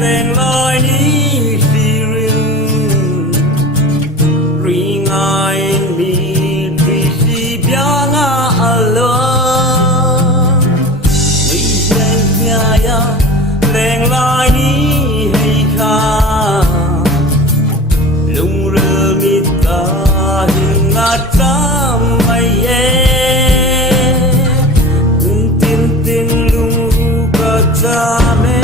leng loi ni sirin ring ai mi tri si bia nga alo ni leng nya ya leng loi ni hei kha lung rơ mi ta hin nga tam mai ye tin tin lung ru ka ta me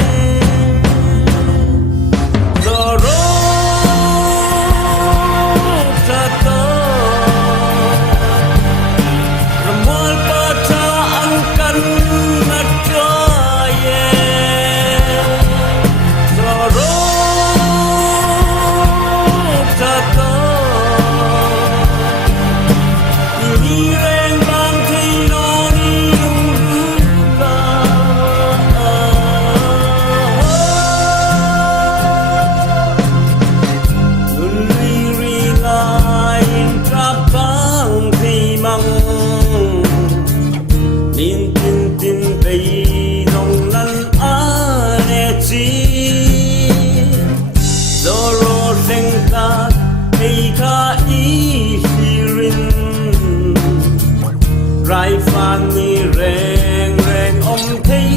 Rai phan mi reng reng om thấy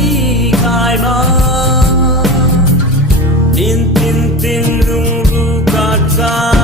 khai ma Tin tin tin lung ru ka cha